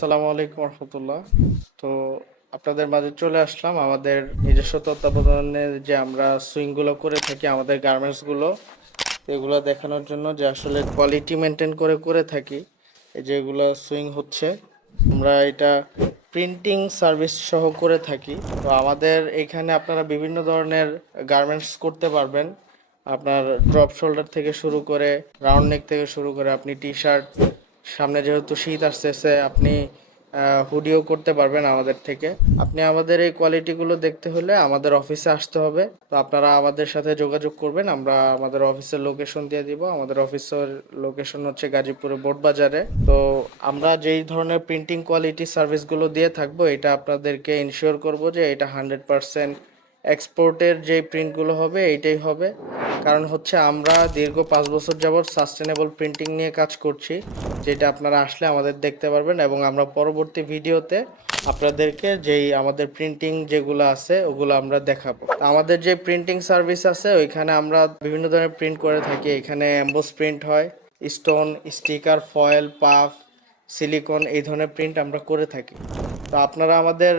আসসালামু আলাইকুম রহমতুল্লাহ তো আপনাদের মাঝে চলে আসলাম আমাদের নিজস্ব তত্ত্বাবধানে যে আমরা সুইংগুলো করে থাকি, আমাদের গার্মেন্টসগুলো এগুলো দেখানোর জন্য যে আসলে কোয়ালিটি মেনটেন করে করে থাকি। এই যেগুলো সুইং হচ্ছে, আমরা এটা প্রিন্টিং সার্ভিস সহ করে থাকি। তো আমাদের এখানে আপনারা বিভিন্ন ধরনের গার্মেন্টস করতে পারবেন। আপনার ড্রপ শোল্ডার থেকে শুরু করে রাউন্ড নেক থেকে শুরু করে, আপনি টি শার্ট সামনে যেহেতু শীত আসতেছে, আপনি হুডিও করতে পারবেন আমাদের থেকে। আপনি আমাদের এই কোয়ালিটিগুলো দেখতে হলে আমাদের অফিসে আসতে হবে। তো আপনারা আমাদের সাথে যোগাযোগ করবেন, আমরা আমাদের অফিসের লোকেশন দিয়ে দিব। আমাদের অফিসের লোকেশন হচ্ছে গাজীপুরে বোট বাজারে তো আমরা যেই ধরনের প্রিন্টিং কোয়ালিটি সার্ভিসগুলো দিয়ে থাকব, এটা আপনাদেরকে ইনশিওর করব যে এটা হান্ড্রেড পারসেন্ট এক্সপোর্টের যে প্রিন্টগুলো হবে, এইটাই হবে। কারণ হচ্ছে আমরা দীর্ঘ পাঁচ বছর যাবৎ সাস্টেনেবল প্রিন্টিং নিয়ে কাজ করছি, যেটা আপনারা আসলে আমাদের দেখতে পারবেন এবং আমরা পরবর্তী ভিডিওতে আপনাদেরকে যেই আমাদের প্রিন্টিং যেগুলো আছে, ওগুলো আমরা দেখাবো। আমাদের যে প্রিন্টিং সার্ভিস আছে, ওইখানে আমরা বিভিন্ন ধরনের প্রিন্ট করে থাকি। এখানে অ্যাম্বোস প্রিন্ট হয় stone sticker foil puff silicon এই ধরনের প্রিন্ট আমরা করে থাকি। তো আপনারা আমাদের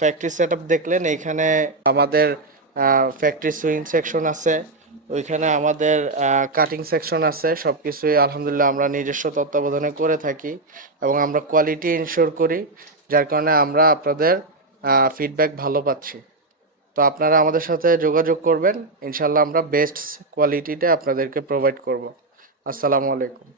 ফ্যাক্টরি সেট দেখলেন। এইখানে আমাদের ফ্যাক্টরি সুইং সেকশন আছে। ওইখানে আমাদের কাটিং সেকশন আছে। সব কিছুই আলহামদুলিল্লাহ আমরা নিজস্ব তত্ত্বাবধানে করে থাকি এবং আমরা কোয়ালিটি ইনশিওর করি, যার কারণে আমরা আপনাদের ফিডব্যাক ভালো পাচ্ছি। তো আপনারা আমাদের সাথে যোগাযোগ করবেন। ইনশাল্লাহ আমরা বেস্ট কোয়ালিটিটা আপনাদেরকে প্রোভাইড করব। আসসালামু আলাইকুম।